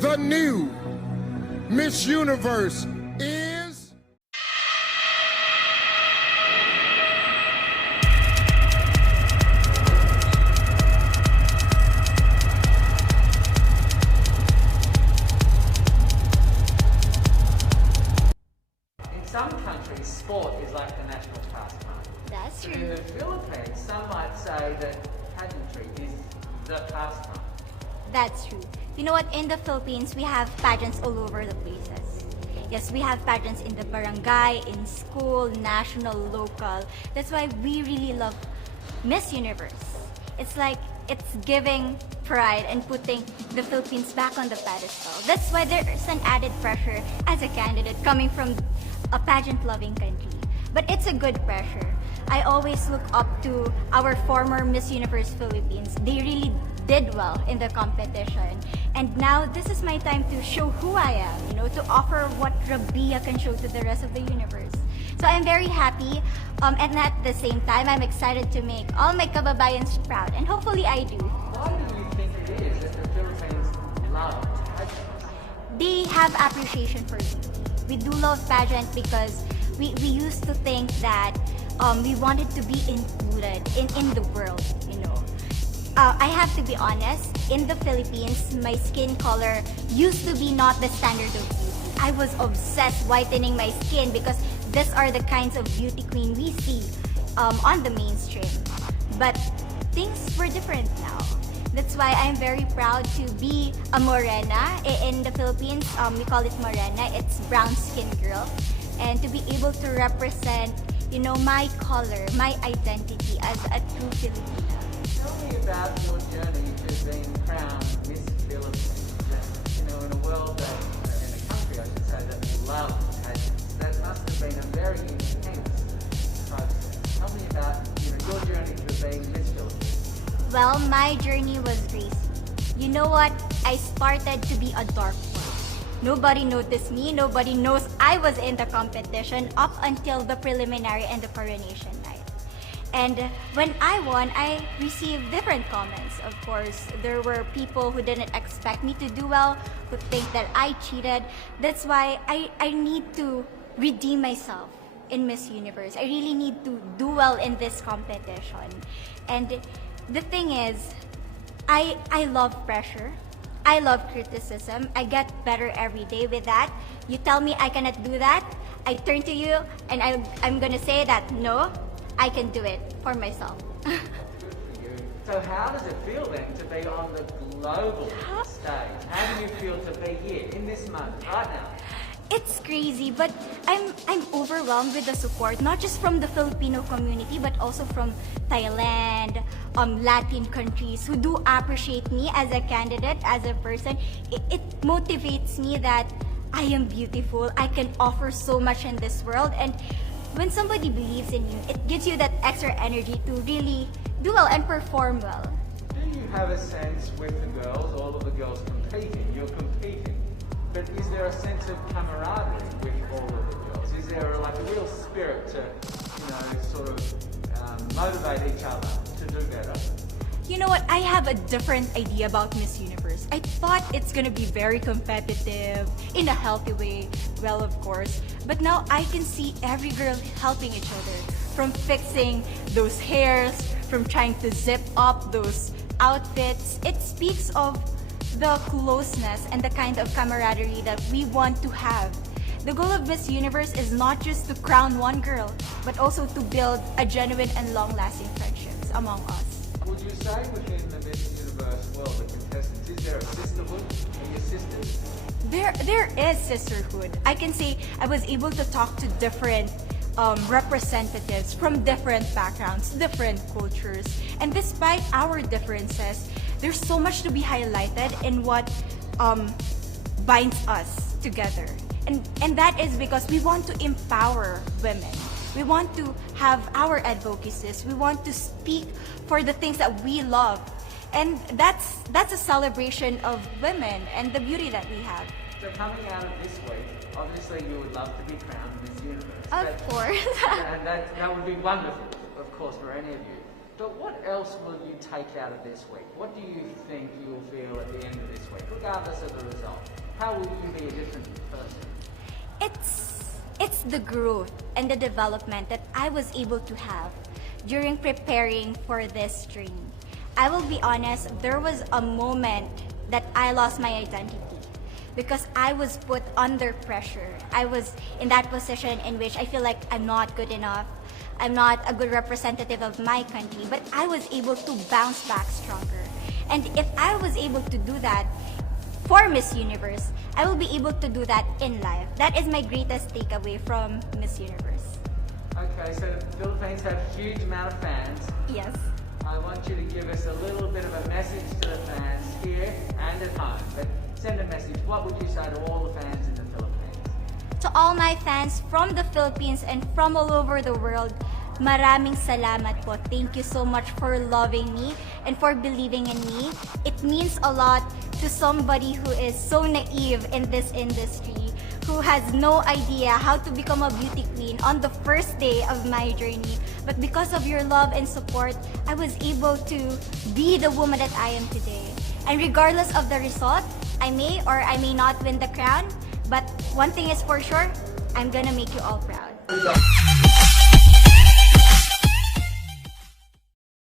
the new Miss Universe is... In some countries, sport is like the national pastime. That's In true. the Philippines, some might say that pageantry is the pastime. That's true. You know what? In the Philippines, we have pageants all over the places. Yes, we have pageants in the barangay, in school, national, local. That's why we really love Miss Universe. It's like it's giving pride and putting the Philippines back on the pedestal. That's why there's an added pressure as a candidate coming from a pageant-loving country. But it's a good pressure. I always look up to our former Miss Universe Philippines. They really did well in the competition. And now this is my time to show who I am, to offer what Rabiya can show to the rest of the universe. So I'm very happy, and at the same time, I'm excited to make all my kababayans proud, and hopefully I do. Why do you think it is that the Philippines love pageants? They have appreciation for beauty. We do love pageant because we used to think that we wanted to be included in the world, I have to be honest, in the Philippines, my skin color used to be not the standard of beauty. I was obsessed whitening my skin because these are the kinds of beauty queen we see on the mainstream. But things were different now. That's why I'm very proud to be a morena. In the Philippines, we call it morena. It's brown skin girl. And to be able to represent, my color, my identity as a true Filipina. Tell me about your journey to being crowned Miss Philippines. In a world that, in a country I should say, that loves pageants. That must have been a very intense process. Tell me about your journey to being Miss Philippines. Well, my journey was crazy. You know what? I started to be a dark horse. Nobody noticed me. Nobody knows I was in the competition up until the preliminary and the coronation night. And when I won, I received different comments. Of course, there were people who didn't expect me to do well, who think that I cheated. That's why I need to redeem myself in Miss Universe. I really need to do well in this competition. And the thing is, I love pressure. I love criticism. I get better every day with that. You tell me I cannot do that, I turn to you and I'm gonna say that no, I can do it for myself. Good for you. So how does it feel then to be on the global stage? How do you feel to be here in this moment, right now? It's crazy, but I'm overwhelmed with the support, not just from the Filipino community, but also from Thailand, Latin countries who do appreciate me as a candidate, as a person. It motivates me that I am beautiful, I can offer so much in this world, and when somebody believes in you, it gives you that extra energy to really do well and perform well. Do you have a sense with the girls, all of the girls competing, you're competing, but is there a sense of camaraderie with all of the girls? Is there like a real spirit to, sort of motivate each other to do better? You know what? I have a different idea about Miss Universe. I thought it's gonna be very competitive, in a healthy way, well, of course. But now I can see every girl helping each other. From fixing those hairs, from trying to zip up those outfits. It speaks of the closeness and the kind of camaraderie that we want to have. The goal of Miss Universe is not just to crown one girl, but also to build a genuine and long-lasting friendships among us. Would you say within the Miss Universe world, the contestants, is there a sisterhood? Are you sisters? There is sisterhood. I can say I was able to talk to different representatives from different backgrounds, different cultures. And despite our differences, there's so much to be highlighted in what binds us together. And that is because we want to empower women. We want to have our advocacies. We want to speak for the things that we love. And that's a celebration of women and the beauty that we have. So coming out of this week, obviously you would love to be crowned Miss Universe. Of course. And that would be wonderful, of course, for any of you. But what else will you take out of this week? What do you think you will feel at the end of this week, regardless of the result? How will you be a different person? It's the growth and the development that I was able to have during preparing for this training. I will be honest, there was a moment that I lost my identity because I was put under pressure. I was in that position in which I feel like I'm not good enough. I'm not a good representative of my country, but I was able to bounce back stronger. And if I was able to do that for Miss Universe, I will be able to do that in life. That is my greatest takeaway from Miss Universe. Okay, so the Philippines have a huge amount of fans. Yes. I want you to give us a little bit of a message to the fans here and at home. But send a message. What would you say to all the fans in the Philippines? To all my fans from the Philippines and from all over the world, maraming salamat po. Thank you so much for loving me and for believing in me. It means a lot to somebody who is so naive in this industry, who has no idea how to become a beauty queen on the first day of my journey. But because of your love and support, I was able to be the woman that I am today. And regardless of the result, I may or I may not win the crown, but one thing is for sure, I'm gonna make you all proud.